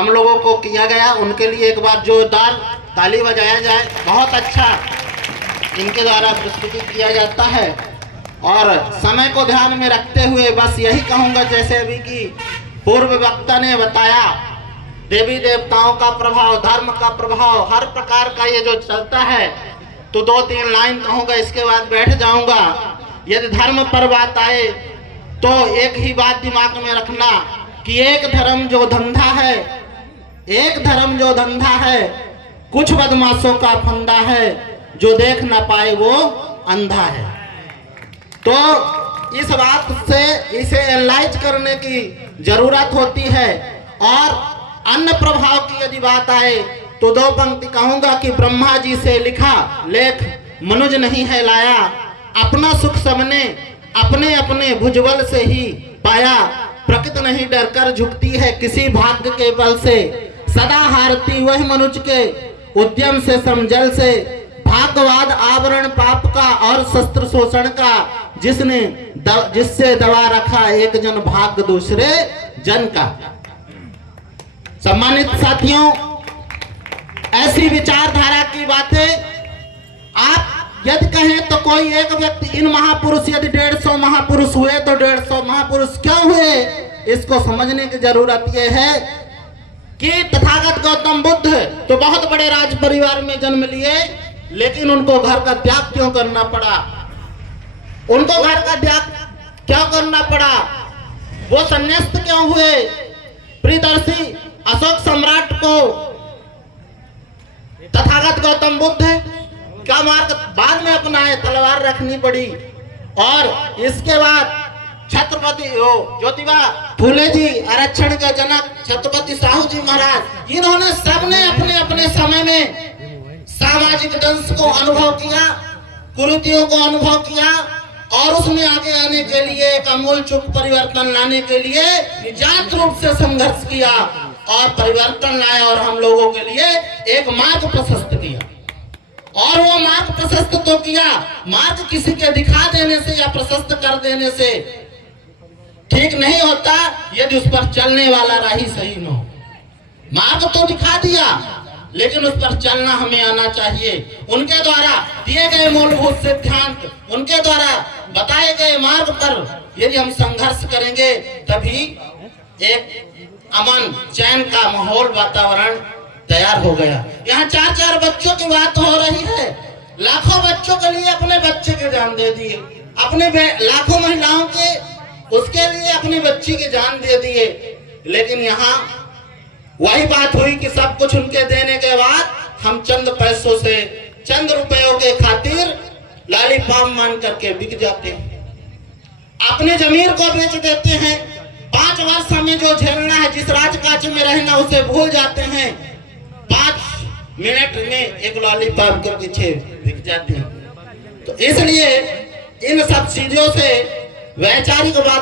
हम लोगों को किया गया, उनके लिए एक बार जोरदार ताली बजाया जाए। बहुत अच्छा इनके द्वारा प्रस्तुति किया जाता है। और समय को ध्यान में रखते हुए बस यही कहूँगा, जैसे अभी की पूर्व वक्ता ने बताया, देवी देवताओं का प्रभाव, धर्म का प्रभाव, हर प्रकार का ये जो चलता है, तो 2-3 लाइन कहूँगा, इसके बाद बैठ जाऊँगा। यदि धर्म पर बात आए तो एक ही बात दिमाग में रखना कि एक धर्म जो धंधा है, एक धर्म जो धंधा है, कुछ बदमाशों का फंदा है, जो देख ना पाए वो अंधा है। तो इस बात से इसे एनालाइज करने की जरूरत होती है। और अन्य प्रभाव की यदि बात आए तो 2 पंक्ति कहूंगा कि ब्रह्मा जी से लिखा लेख मनुज नहीं है लाया, अपना सुख सबने अपने अपने भुजबल से ही पाया, प्रकृति नहीं डरकर झुकती है किसी भाग्य के बल से, सदा हारती वह मनुज के उद्यम से समझल से, भाग्यवाद आवरण पाप का और शस्त्र शोषण का, जिससे दबा रखा एक जन भाग्य दूसरे जन का। सम्मानित साथियों, ऐसी विचारधारा की बातें आप यदि कहें तो कोई एक व्यक्ति, इन महापुरुष यदि 150 महापुरुष हुए तो 150 महापुरुष क्यों हुए, इसको समझने की जरूरत यह है कि तथागत गौतम बुद्ध तो बहुत बड़े राज परिवार में जन्म लिए, लेकिन उनको घर का त्याग क्यों करना पड़ा? उनको घर का त्याग क्यों करना पड़ा? वो संन्यास्त क्यों हुए? प्रियदर्शी अशोक सम्राट को तथागत गौतम बुद्ध का मार्ग बाद में अपनाए, तलवार रखनी पड़ी। और इसके बाद छत्रपति ज्योतिबा फूले जी, आरक्षण के जनक छत्रपति साहू जी महाराज, इन्होंने सबने अपने अपने समय में सामाजिक दंश को अनुभव किया, कुरीतियों को अनुभव किया, और उसमें आगे आने के लिए एक आमूल चूल परिवर्तन लाने के लिए निजात रूप से संघर्ष किया और परिवर्तन लाया, और हम लोगों के लिए एक मार्ग प्रशस्त किया। और वो मार्ग प्रशस्त तो किया, मार्ग किसी के दिखा देने से या प्रशस्त कर देने से ठीक नहीं होता, यदि उस पर चलने वाला राही सही न हो। मार्ग तो दिखा दिया, लेकिन उस पर चलना हमें आना चाहिए। उनके द्वारा दिए गए मूलभूत सिद्धांत, उनके द्वारा बताए गए मार्ग पर यदि हम संघर्ष करेंगे, तभी एक अमन चैन का माहौल, वातावरण तैयार हो गया। यहाँ 4-4 बच्चों की बात हो रही है, लाखों बच्चों के लिए अपने बच्चे के जान दे दिए, अपने लाखों महिलाओं के उसके लिए अपनी बच्ची की जान दे दिए। लेकिन यहाँ वही बात हुई कि सब कुछ उनके देने के बाद हम चंद पैसों से, चंद रुपयों के खातिर लॉलीपॉप मान करके बिक जाते हैं, अपने जमीन को बेच देते हैं। 5 वर्ष हमें जो झेलना है, जिस राजकाज में रहना, उसे भूल जाते हैं। 5 मिनट में एक लॉलीपॉप के पीछे बिक जाते हैं। तो इसलिए इन सब चीजों से वैचारिक बात